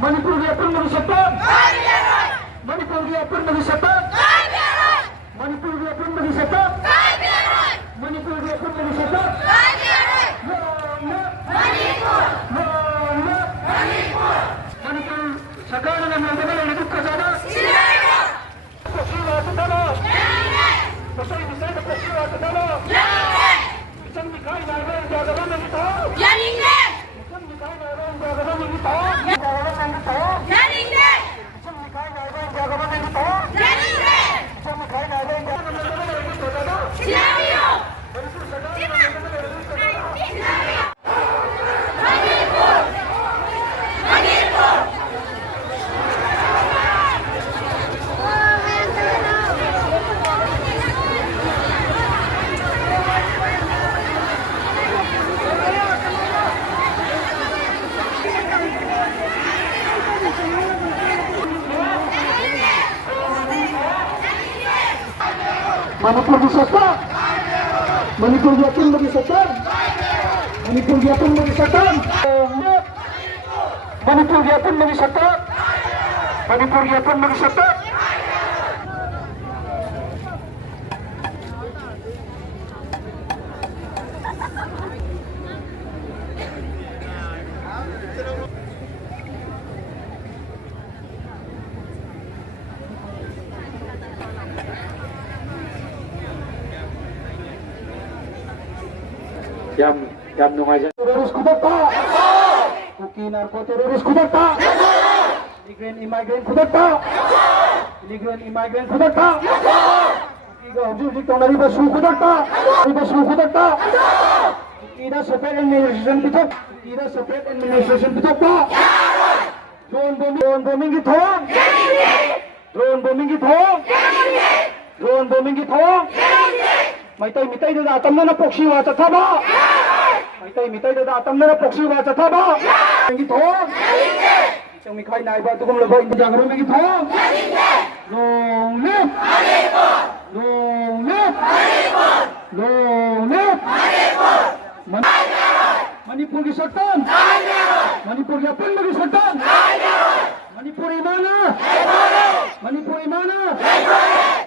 मणिपुर आपण म्हणू शकतो मणिपुर आपण म्हणू शकतो मणिपुर आपण म्हणू शकतो मणिपुर आपण म्हणू शकतो मणिपुर सकाळला नंदगड दुःख झालं पक्षी वाचत आलं कसं मिसाईल पक्षी वाचत आलं मिसन मी काय नाही जागा नाही मणिपुर की सरकार मणिपुर की अपन बड़ी सरकार मणिपुर की अपन बड़ी सरकार मणिपुर की अपन बड़ी सरकार मणिपुर की अपन बड़ी सरकार yang nunggu teroris kudeta, Kuki narko teroris kudeta, imigran kudeta, Kuki gauju tonari basu kudeta, Kuki da separate administration pitok, drone bombing ki thong, Mitai da atam na pokshi wacha thaba. Mitai da atam na pokshi wacha thaba. Mengi thong. Chang mi khai nai ba tu kom leba india garo mengi thong. Long live Manipur. Long live Manipur. Manipur ki सरकार. Manipur ki अपन की सरकार. Manipur imana. Manipur